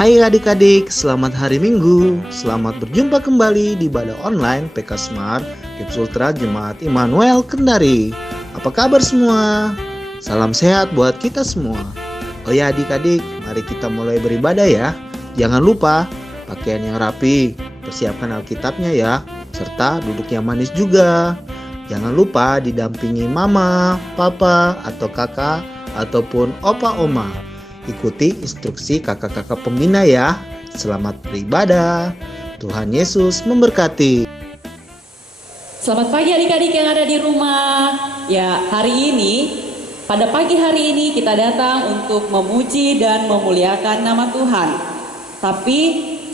Hai adik-adik, selamat hari Minggu. Selamat berjumpa kembali di ibadah online PK Smart Gips Ultra Jemaat Immanuel Kendari. Apa kabar semua? Salam sehat buat kita semua. Oh ya adik-adik, mari kita mulai beribadah ya. Jangan lupa pakaian yang rapi, persiapkan Alkitabnya ya, serta duduk yang manis juga. Jangan lupa didampingi mama, papa, atau kakak, ataupun opa oma. Ikuti instruksi kakak-kakak pembina ya. Selamat beribadah. Tuhan Yesus memberkati. Selamat pagi adik-adik yang ada di rumah. Ya, pada pagi hari ini kita datang untuk memuji dan memuliakan nama Tuhan. Tapi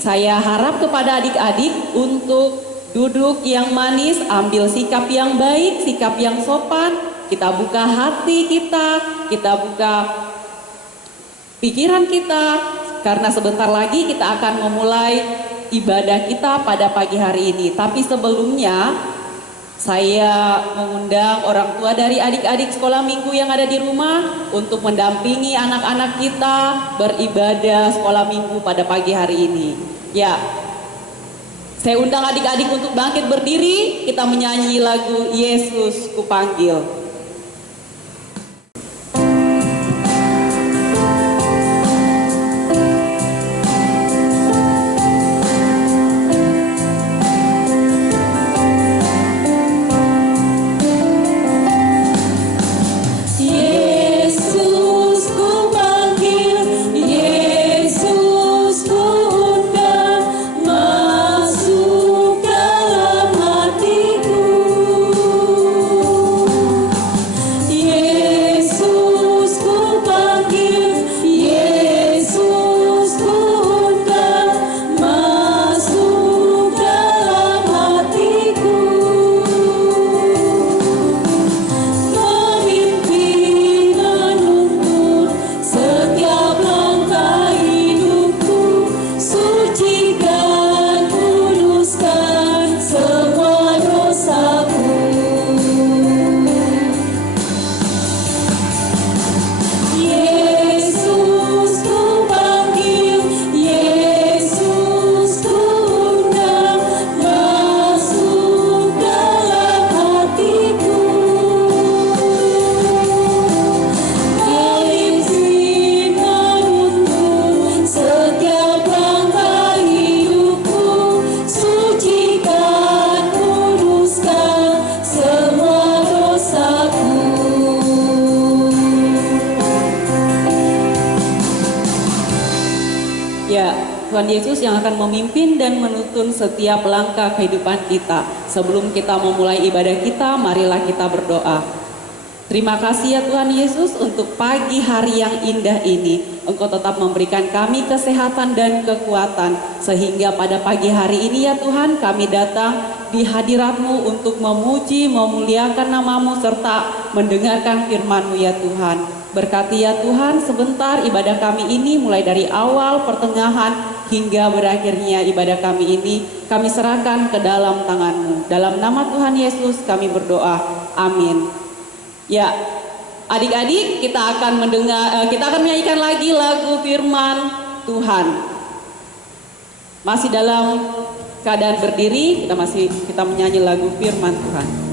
saya harap kepada adik-adik untuk duduk yang manis, ambil sikap yang baik, sikap yang sopan. Kita buka hati kita buka pikiran kita, karena sebentar lagi kita akan memulai ibadah kita pada pagi hari ini. Tapi sebelumnya saya mengundang orang tua dari adik-adik sekolah minggu yang ada di rumah untuk mendampingi anak-anak kita beribadah sekolah minggu pada pagi hari ini. Ya, saya undang adik-adik untuk bangkit berdiri, kita menyanyi lagu Yesus Kupanggil. Tuhan Yesus yang akan memimpin dan menuntun setiap langkah kehidupan kita. Sebelum kita memulai ibadah kita, marilah kita berdoa. Terima kasih ya Tuhan Yesus untuk pagi hari yang indah ini. Engkau tetap memberikan kami kesehatan dan kekuatan. Sehingga pada pagi hari ini ya Tuhan, kami datang di hadirat-Mu untuk memuji, memuliakan nama-Mu serta mendengarkan firman-Mu ya Tuhan. Berkati ya Tuhan sebentar ibadah kami ini mulai dari awal, pertengahan, hingga berakhirnya ibadah kami ini kami serahkan ke dalam tangan-Mu. Dalam nama Tuhan Yesus kami berdoa. Amin. Ya, adik-adik kita akan menyanyikan lagi lagu firman Tuhan. Masih dalam keadaan berdiri, kita menyanyi lagu firman Tuhan.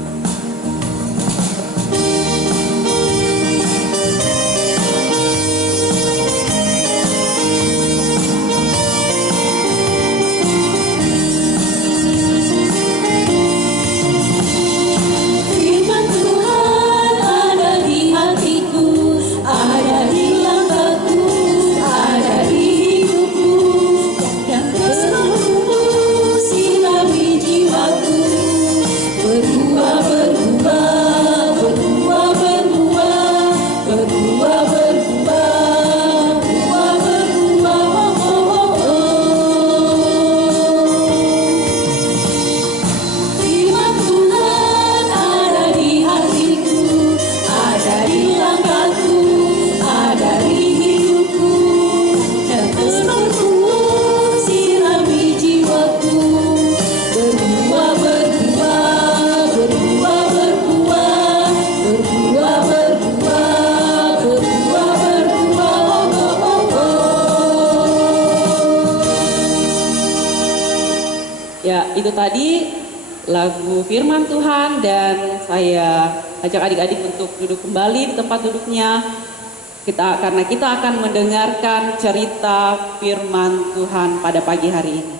Jiwaku berubah. itu tadi lagu firman Tuhan, dan saya ajak adik-adik untuk duduk kembali di tempat duduknya. Karena kita akan mendengarkan cerita firman Tuhan pada pagi hari ini.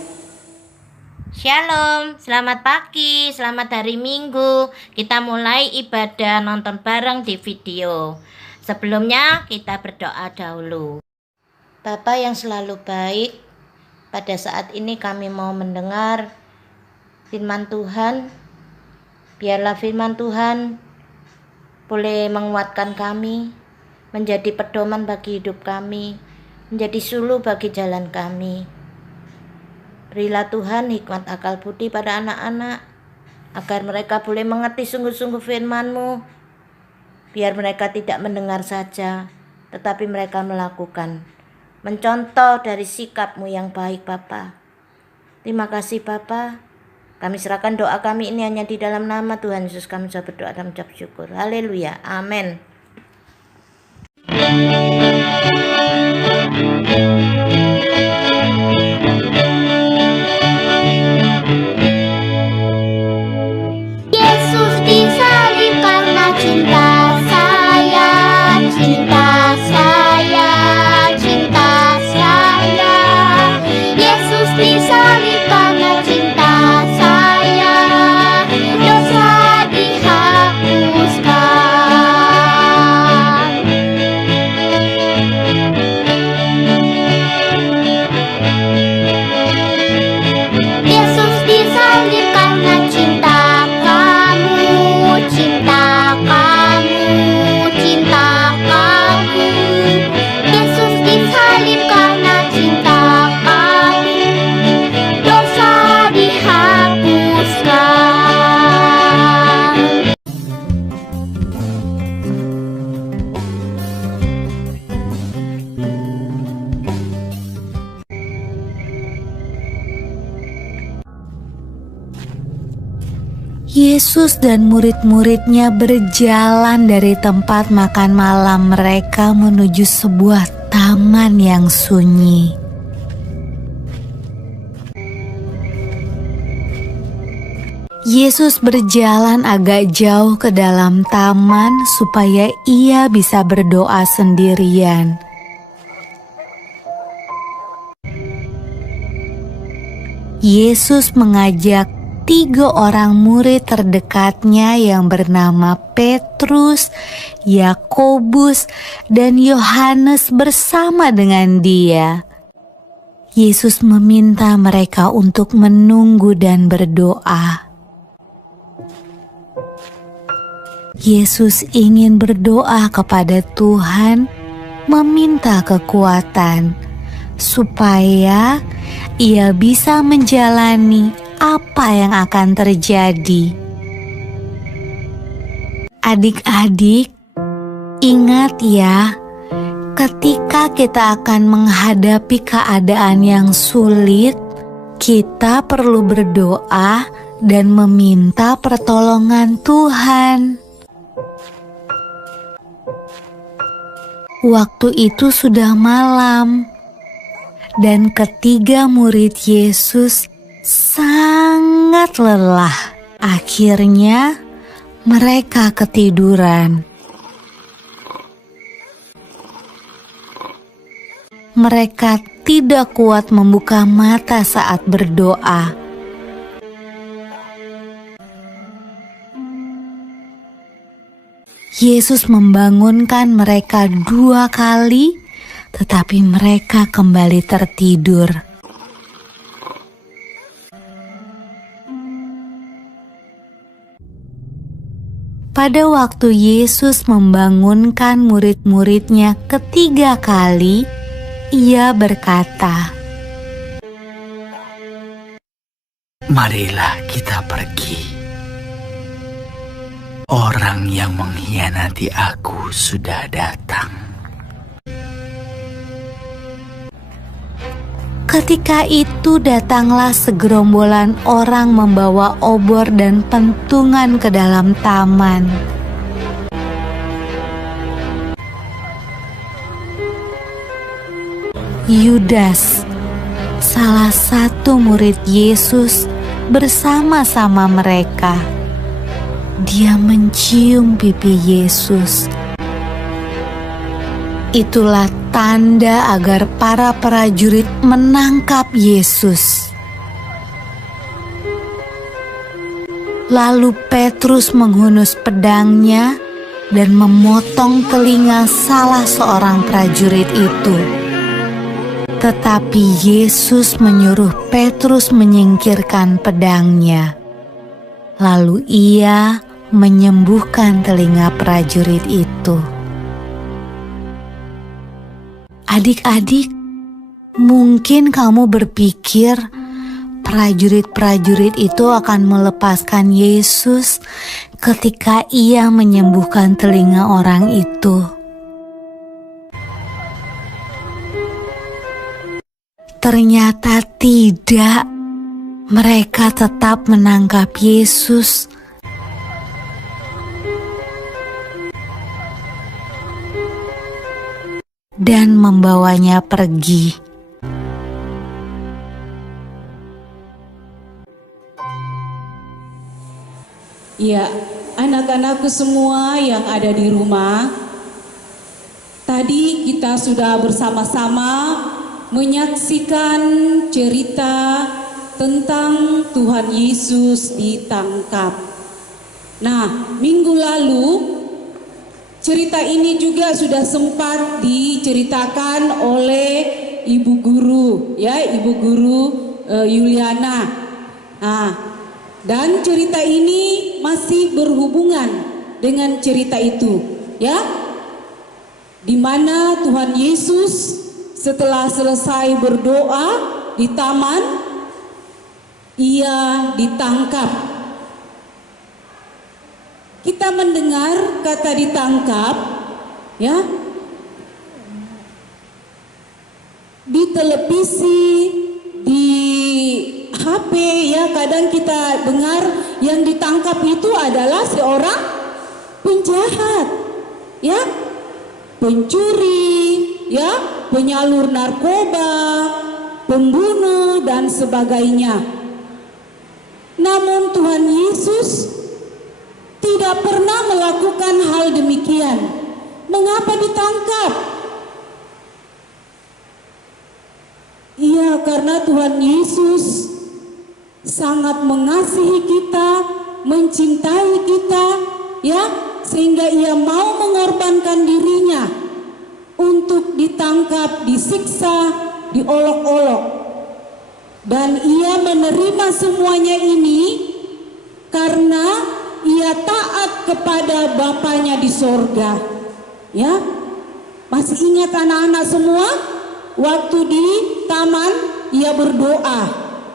Shalom, selamat pagi, selamat hari Minggu. Kita mulai ibadah nonton bareng di video. Sebelumnya kita berdoa dahulu. Bapa yang selalu baik, pada saat ini kami mau mendengar firman Tuhan. Biarlah firman Tuhan boleh menguatkan kami, menjadi pedoman bagi hidup kami, menjadi suluh bagi jalan kami. Berilah Tuhan hikmat akal budi pada anak-anak, agar mereka boleh mengerti sungguh-sungguh firman-Mu. Biar mereka tidak mendengar saja, tetapi mereka melakukan, mencontoh dari sikap-Mu yang baik, Bapa. Terima kasih, Bapa. Kami serahkan doa kami ini hanya di dalam nama Tuhan Yesus. Kami sudah berdoa dan mengucap syukur. Haleluya. Amin. Yesus disalib karena cinta saya, cinta saya, cinta saya. Yesus disalib karena cinta saya, dosa dihapuskan. Yesus disalib karena cinta kamu, cinta kamu, cinta kamu. Yesus disalib karena cinta kamu, dosa dihapuskan. Yesus dan murid-muridnya berjalan dari tempat makan malam mereka menuju sebuah taman yang sunyi. Yesus berjalan agak jauh ke dalam taman supaya ia bisa berdoa sendirian. Yesus mengajak 3 orang murid terdekatnya yang bernama Petrus, Yakobus, dan Yohanes bersama dengan dia. Yesus meminta mereka untuk menunggu dan berdoa. Yesus ingin berdoa kepada Tuhan, meminta kekuatan, supaya ia bisa menjalani apa yang akan terjadi. Adik-adik, ingat ya, ketika kita akan menghadapi keadaan yang sulit, kita perlu berdoa dan meminta pertolongan Tuhan. Waktu itu sudah malam, dan ketiga murid Yesus sangat lelah. Akhirnya mereka ketiduran. Mereka tidak kuat membuka mata saat berdoa. Yesus membangunkan mereka 2 kali, tetapi mereka kembali tertidur. Pada waktu Yesus membangunkan murid-muridnya ketiga kali, ia berkata, "Marilah kita pergi. Orang yang mengkhianati aku sudah datang." Ketika itu datanglah segerombolan orang membawa obor dan pentungan ke dalam taman. Yudas, salah satu murid Yesus, bersama-sama mereka. Dia mencium pipi Yesus. Itulah tanda agar para prajurit menangkap Yesus. Lalu Petrus menghunus pedangnya dan memotong telinga salah seorang prajurit itu. Tetapi Yesus menyuruh Petrus menyingkirkan pedangnya. Lalu ia menyembuhkan telinga prajurit itu. Adik-adik, mungkin kamu berpikir prajurit-prajurit itu akan melepaskan Yesus ketika ia menyembuhkan telinga orang itu. Ternyata tidak. Mereka tetap menangkap Yesus. Dan membawanya pergi. Ya, anak-anakku semua yang ada di rumah, tadi kita sudah bersama-sama menyaksikan cerita tentang Tuhan Yesus ditangkap. Nah, minggu lalu cerita ini juga sudah sempat diceritakan oleh Ibu Guru, ya, Ibu Guru Yuliana. Nah, dan cerita ini masih berhubungan dengan cerita itu, ya, di mana Tuhan Yesus setelah selesai berdoa di taman, ia ditangkap. Kita mendengar kata ditangkap, ya, di televisi, di HP, ya, kadang kita dengar yang ditangkap itu adalah seorang penjahat, ya, pencuri, ya, penyalur narkoba, pembunuh dan sebagainya. Namun Tuhan Yesus tidak pernah melakukan hal demikian. Mengapa ditangkap? Iya, karena Tuhan Yesus sangat mengasihi kita, mencintai kita, ya, sehingga ia mau mengorbankan dirinya untuk ditangkap, disiksa, diolok-olok. Dan ia menerima semuanya ini karena ia taat kepada Bapanya di sorga. Ya, masih ingat anak-anak semua? Waktu di taman ia berdoa.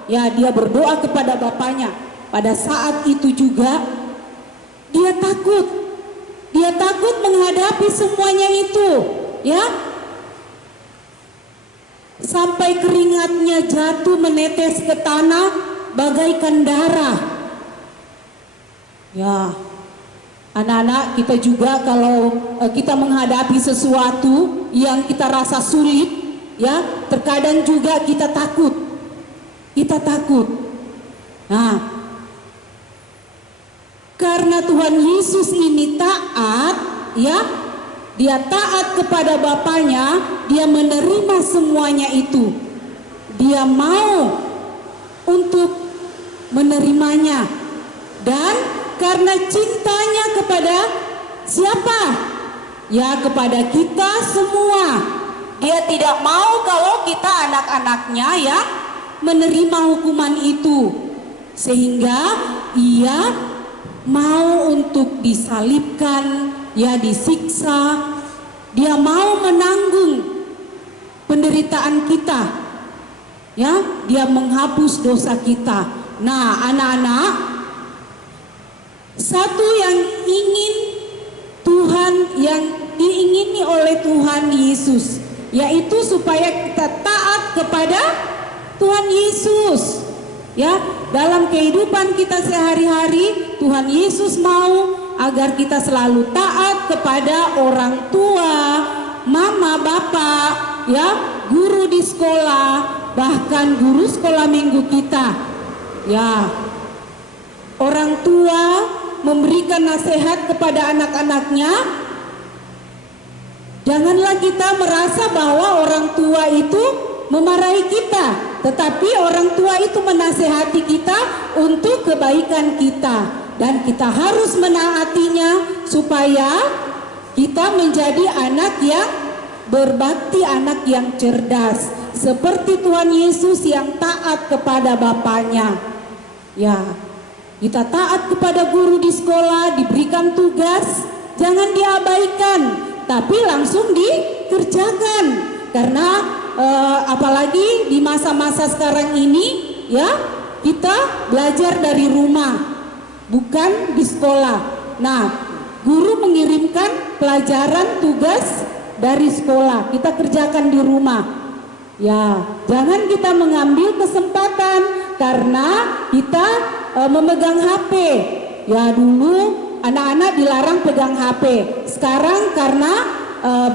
Ya, dia berdoa kepada Bapanya. Pada saat itu juga dia takut. Dia takut menghadapi semuanya itu. Ya, sampai keringatnya jatuh menetes ke tanah bagaikan darah. Ya, anak-anak, kita juga kalau kita menghadapi sesuatu yang kita rasa sulit, ya, terkadang juga kita takut. Kita takut. Nah, karena Tuhan Yesus ini taat, ya, dia taat kepada Bapanya, dia menerima semuanya itu. Dia mau untuk menerimanya. Dan karena cintanya kepada siapa? Ya, kepada kita semua. Dia tidak mau kalau kita anak-anaknya ya menerima hukuman itu. Sehingga ia mau untuk disalibkan, ya, disiksa. Dia mau menanggung penderitaan kita, ya, dia menghapus dosa kita. Nah, anak-anak, satu yang ingin Tuhan, yang diingini oleh Tuhan Yesus, yaitu supaya kita taat kepada Tuhan Yesus. Ya, dalam kehidupan kita sehari-hari, Tuhan Yesus mau agar kita selalu taat kepada orang tua, mama, bapak, ya, guru di sekolah, bahkan guru sekolah minggu kita. Ya, orang tua memberikan nasihat kepada anak-anaknya. Janganlah kita merasa bahwa orang tua itu memarahi kita, tetapi orang tua itu menasehati kita untuk kebaikan kita, dan kita harus menaatinya supaya kita menjadi anak yang berbakti, anak yang cerdas, seperti Tuhan Yesus yang taat kepada Bapaknya. Ya, kita taat kepada guru di sekolah, diberikan tugas, jangan diabaikan, tapi langsung dikerjakan. Karena apalagi di masa-masa sekarang ini, ya, kita belajar dari rumah, bukan di sekolah. Nah, guru mengirimkan pelajaran tugas dari sekolah, kita kerjakan di rumah. Ya, jangan kita mengambil kesempatan karena kita memegang HP. Ya, dulu anak-anak dilarang pegang HP. Sekarang karena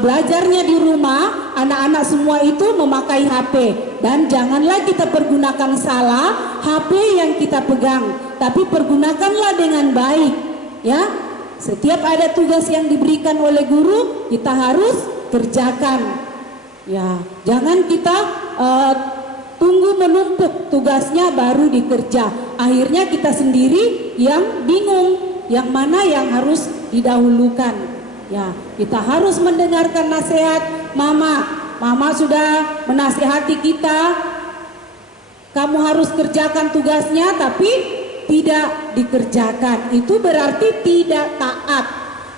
belajarnya di rumah, anak-anak semua itu memakai HP. Dan janganlah kita pergunakan salah HP yang kita pegang, tapi pergunakanlah dengan baik. Ya, setiap ada tugas yang diberikan oleh guru, kita harus kerjakan. Ya, jangan kita tunggu menumpuk tugasnya baru dikerja. Akhirnya kita sendiri yang bingung, yang mana yang harus didahulukan. Ya, kita harus mendengarkan nasihat mama. Mama sudah menasihati kita, kamu harus kerjakan tugasnya, tapi tidak dikerjakan. Itu berarti tidak taat.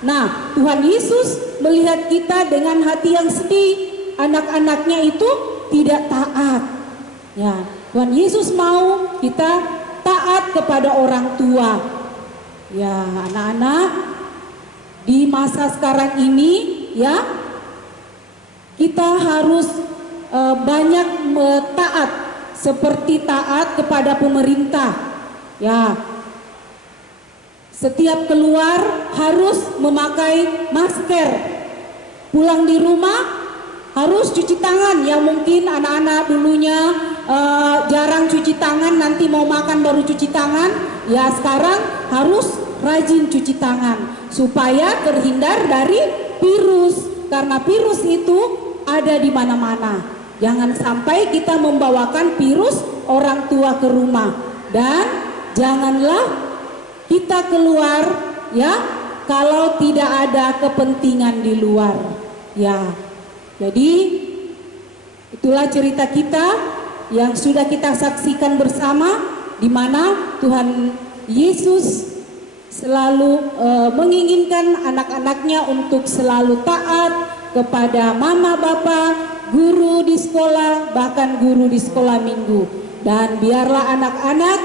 Nah, Tuhan Yesus melihat kita dengan hati yang sedih. Anak-anaknya itu tidak taat. Ya, Tuhan Yesus mau kita taat kepada orang tua. Ya, anak-anak, di masa sekarang ini, ya, kita harus banyak taat, seperti taat kepada pemerintah. Ya, setiap keluar harus memakai masker. Pulang di rumah harus cuci tangan. Ya, mungkin anak-anak dulunya jarang cuci tangan, nanti mau makan baru cuci tangan. Ya, sekarang harus rajin cuci tangan supaya terhindar dari virus, karena virus itu ada di mana-mana. Jangan sampai kita membawakan virus orang tua ke rumah, dan janganlah kita keluar, ya, kalau tidak ada kepentingan di luar. Ya, jadi itulah cerita kita yang sudah kita saksikan bersama, di mana Tuhan Yesus selalu menginginkan anak-anaknya untuk selalu taat kepada mama, bapa, guru di sekolah, bahkan guru di sekolah minggu. Dan biarlah anak-anak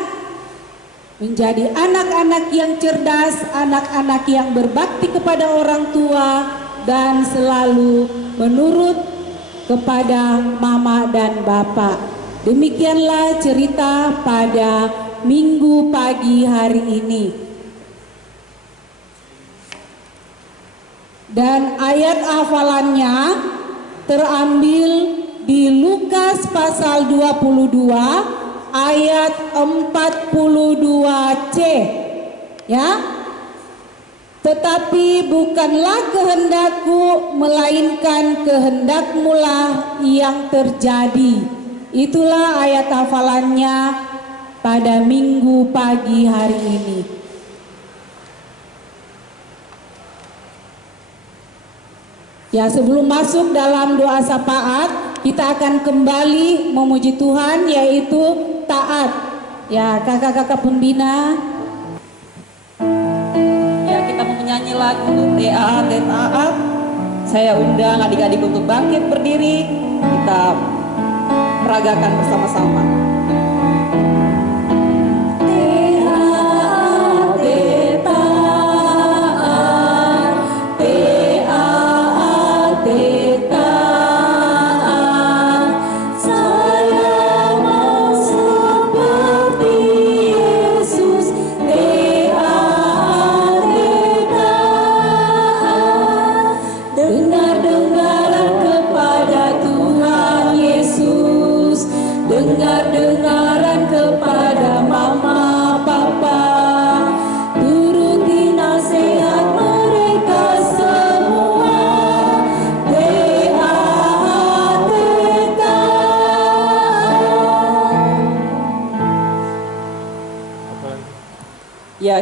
menjadi anak-anak yang cerdas, anak-anak yang berbakti kepada orang tua, dan selalu menurut kepada mama dan bapa. Demikianlah cerita pada Minggu pagi hari ini. Dan ayat hafalannya terambil di Lukas pasal 22 ayat 42C. Ya. Tetapi bukanlah kehendakku, melainkan kehendakmulah yang terjadi. Itulah ayat hafalannya pada Minggu pagi hari ini. Ya, sebelum masuk dalam doa syafaat, kita akan kembali memuji Tuhan, yaitu taat. Ya, kakak-kakak pembina. Ya, kita mau menyanyi lagu taat. Saya undang adik-adik untuk bangkit berdiri. Kita peragakan bersama-sama. Dengar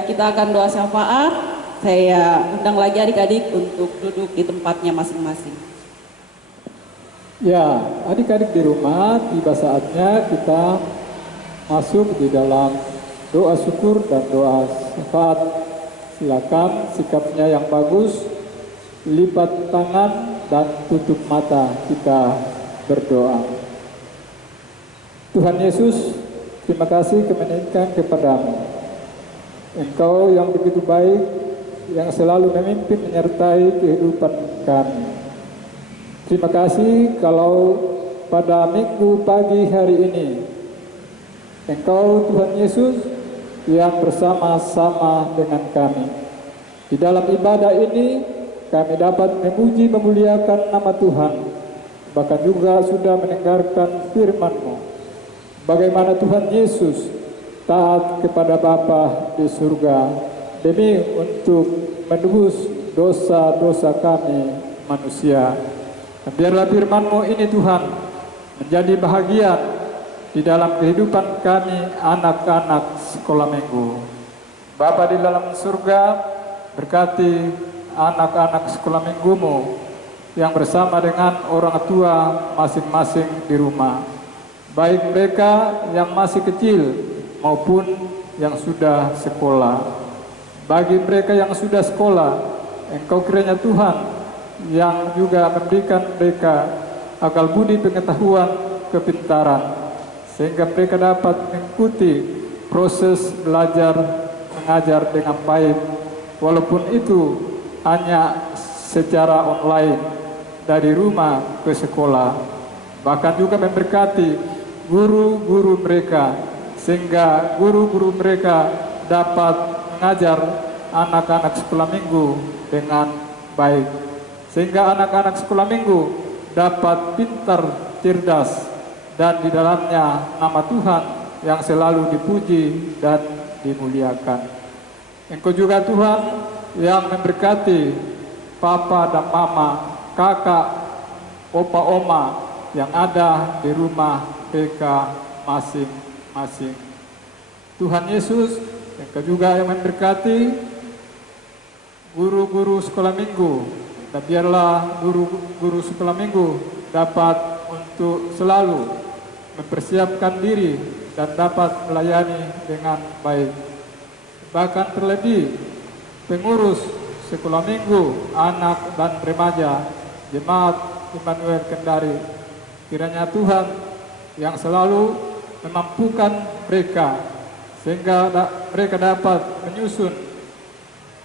kita akan doa syafaat. Saya undang lagi adik-adik untuk duduk di tempatnya masing-masing. Ya, adik-adik di rumah, tiba saatnya kita masuk di dalam doa syukur dan doa syafaat. Silakan sikapnya yang bagus, lipat tangan dan tutup mata, kita berdoa. Tuhan Yesus, terima kasih kemeningkan kepadamu. Engkau yang begitu baik, yang selalu memimpin menyertai kehidupan kami. Terima kasih kalau pada minggu pagi hari ini, Engkau Tuhan Yesus yang bersama-sama dengan kami. Di dalam ibadah ini, kami dapat memuji memuliakan nama Tuhan, bahkan juga sudah mendengarkan firman-Mu. Bagaimana Tuhan Yesus taat kepada Bapa di surga demi untuk menebus dosa-dosa kami manusia. Dan biarlah firman-Mu ini Tuhan menjadi bahagian di dalam kehidupan kami anak-anak sekolah minggu. Bapa di dalam surga, berkati anak-anak sekolah minggu-Mu yang bersama dengan orang tua masing-masing di rumah. Baik mereka yang masih kecil maupun yang sudah sekolah. Bagi mereka yang sudah sekolah, Engkau kiranya Tuhan yang juga memberikan mereka akal budi pengetahuan kepintaran, sehingga mereka dapat mengikuti proses belajar mengajar dengan baik, walaupun itu hanya secara online dari rumah ke sekolah. Bahkan juga memberkati guru-guru mereka, sehingga guru-guru mereka dapat mengajar anak-anak sekolah minggu dengan baik, sehingga anak-anak sekolah minggu dapat pintar, cerdas, dan di dalamnya nama Tuhan yang selalu dipuji dan dimuliakan. Engkau juga Tuhan yang memberkati papa dan mama, kakak, opa, oma yang ada di rumah mereka masing-masing. Tuhan Yesus, Engkau juga yang memberkati guru-guru sekolah minggu, dan biarlah guru-guru sekolah minggu dapat untuk selalu mempersiapkan diri dan dapat melayani dengan baik. Bahkan terlebih pengurus sekolah minggu, anak dan remaja, Jemaat Immanuel Kendari, kiranya Tuhan yang selalu memampukan mereka sehingga mereka dapat menyusun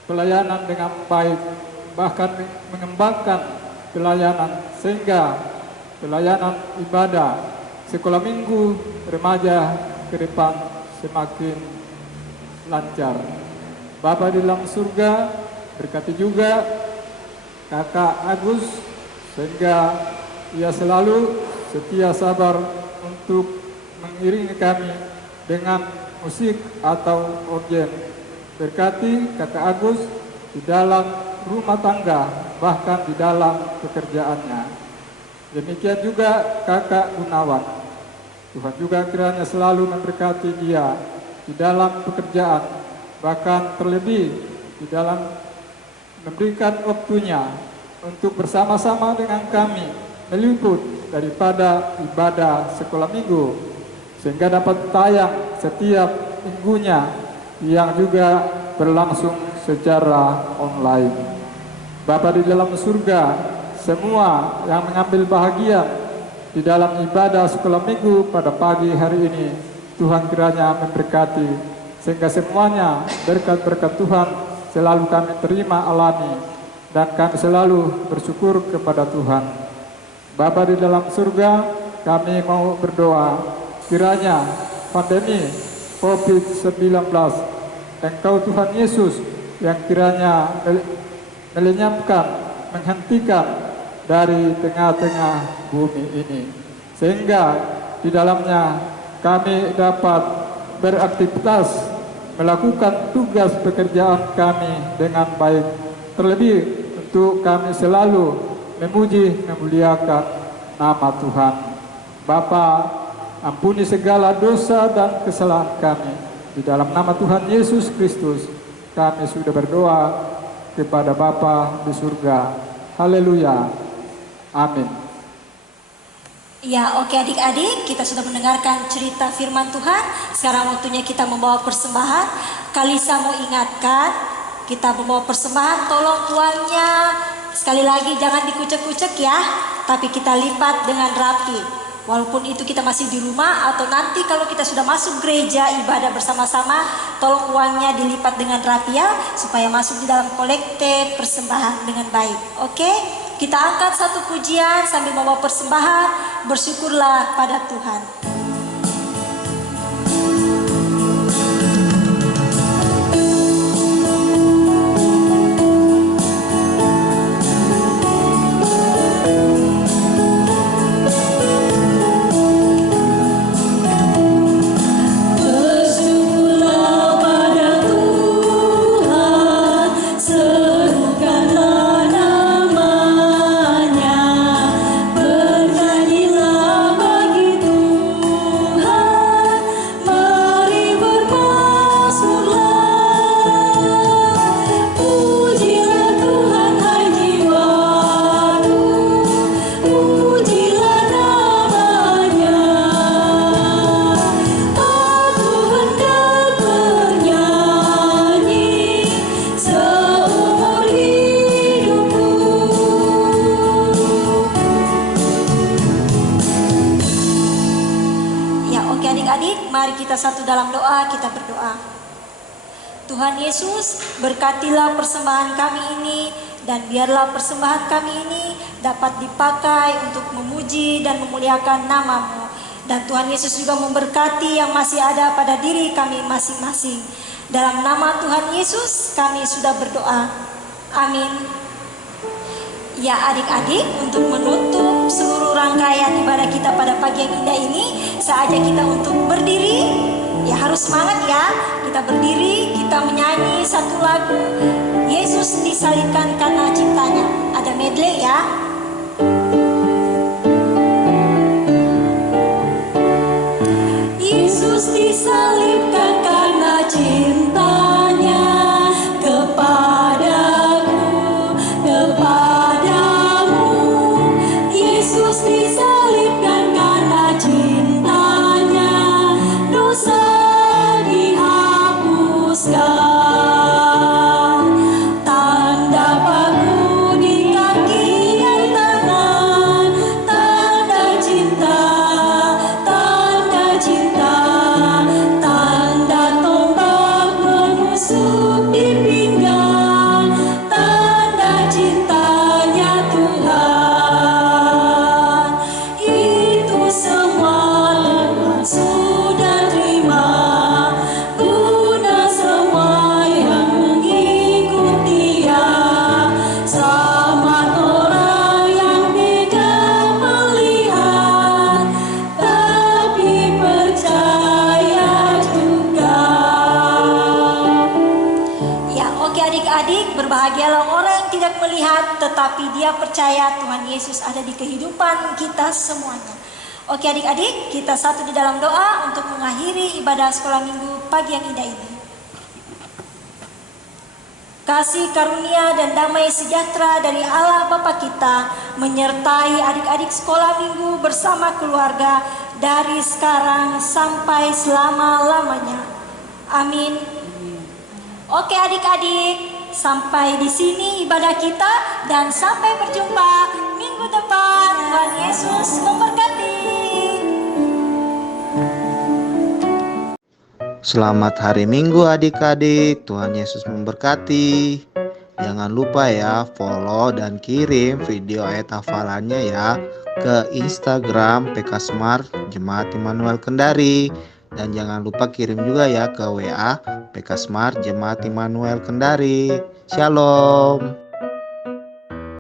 pelayanan dengan baik, bahkan mengembangkan pelayanan sehingga pelayanan ibadah sekolah minggu remaja ke depan semakin lancar. Bapa di dalam surga, berkati juga kakak Agus sehingga ia selalu setia sabar untuk mengiringi kami dengan musik atau organ. Berkati kakak Agus di dalam rumah tangga, bahkan di dalam pekerjaannya. Demikian juga kakak Gunawan. Tuhan juga kiranya selalu memberkati dia di dalam pekerjaan, bahkan terlebih di dalam memberikan waktunya untuk bersama-sama dengan kami meliput daripada ibadah sekolah minggu, sehingga dapat tayang setiap minggunya yang juga berlangsung secara online. Bapa di dalam surga, semua yang mengambil bahagian di dalam ibadah sekolah minggu pada pagi hari ini, Tuhan kiranya memberkati, sehingga semuanya berkat-berkat Tuhan selalu kami terima alami, dan kami selalu bersyukur kepada Tuhan. Bapa di dalam surga, kami mau berdoa, kiranya pandemi COVID-19, Engkau Tuhan Yesus yang kiranya melenyapkan, menghentikan dari tengah-tengah bumi ini, sehingga di dalamnya kami dapat beraktivitas, melakukan tugas pekerjaan kami dengan baik, terlebih untuk kami selalu memuji, memuliakan nama Tuhan. Bapa, ampuni segala dosa dan kesalahan kami. Di dalam nama Tuhan Yesus Kristus, kami sudah berdoa kepada Bapa di surga. Haleluya. Amin. Ya, oke adik-adik, kita sudah mendengarkan cerita firman Tuhan. Sekarang waktunya kita membawa persembahan. Kalisa mau ingatkan, kita membawa persembahan, tolong uangnya sekali lagi jangan dikucek-kucek ya, tapi kita lipat dengan rapi. Walaupun itu kita masih di rumah atau nanti kalau kita sudah masuk gereja ibadah bersama-sama, tolong uangnya dilipat dengan rapi ya, supaya masuk di dalam kolekte persembahan dengan baik. Oke? Kita angkat satu pujian sambil membawa persembahan, bersyukurlah pada Tuhan. Mari kita satu dalam doa, kita berdoa. Tuhan Yesus, berkatilah persembahan kami ini, dan biarlah persembahan kami ini dapat dipakai untuk memuji dan memuliakan nama-Mu. Dan Tuhan Yesus juga memberkati yang masih ada pada diri kami masing-masing. Dalam nama Tuhan Yesus kami sudah berdoa. Amin. Ya adik-adik, untuk menutup seluruh rangkaian ibadah kita pada pagi yang indah ini, saya ajak kita untuk berdiri. Ya harus semangat ya. Kita berdiri, kita menyanyi satu lagu, Yesus disalibkan karena cintanya. Ada medley ya. Yesus disalibkan karena cintanya kepadaku, kepadamu. Yesus disalibkan karena cintanya, dosa dihapuskan. Tanda paku di kaki dan tangan, tanda cinta, tanda cinta. Tanda tombak menusuk di pinggang, tanda cintanya Tuhan. Itu semua Tuhan sudah terima, guna semua yang mengikut Dia. Selamat orang yang tidak melihat, tapi percaya juga. Ya, oke adik-adik, berbahagialah orang yang tidak melihat tetapi dia percaya Tuhan Yesus ada di kehidupan kita semuanya. Oke adik-adik, kita satu di dalam doa untuk mengakhiri ibadah sekolah minggu pagi yang indah ini. Kasih karunia dan damai sejahtera dari Allah Bapa kita menyertai adik-adik sekolah minggu bersama keluarga dari sekarang sampai selama-lamanya. Amin. Oke adik-adik, sampai di sini ibadah kita dan sampai berjumpa minggu depan. Tuhan Yesus memberkati. Selamat hari Minggu adik-adik, Tuhan Yesus memberkati. Jangan lupa ya follow dan kirim video ayat hafalannya ya ke Instagram PK Smart Jemaat Immanuel Kendari. Dan jangan lupa kirim juga ya ke WA PK Smart Jemaat Immanuel Kendari. Shalom.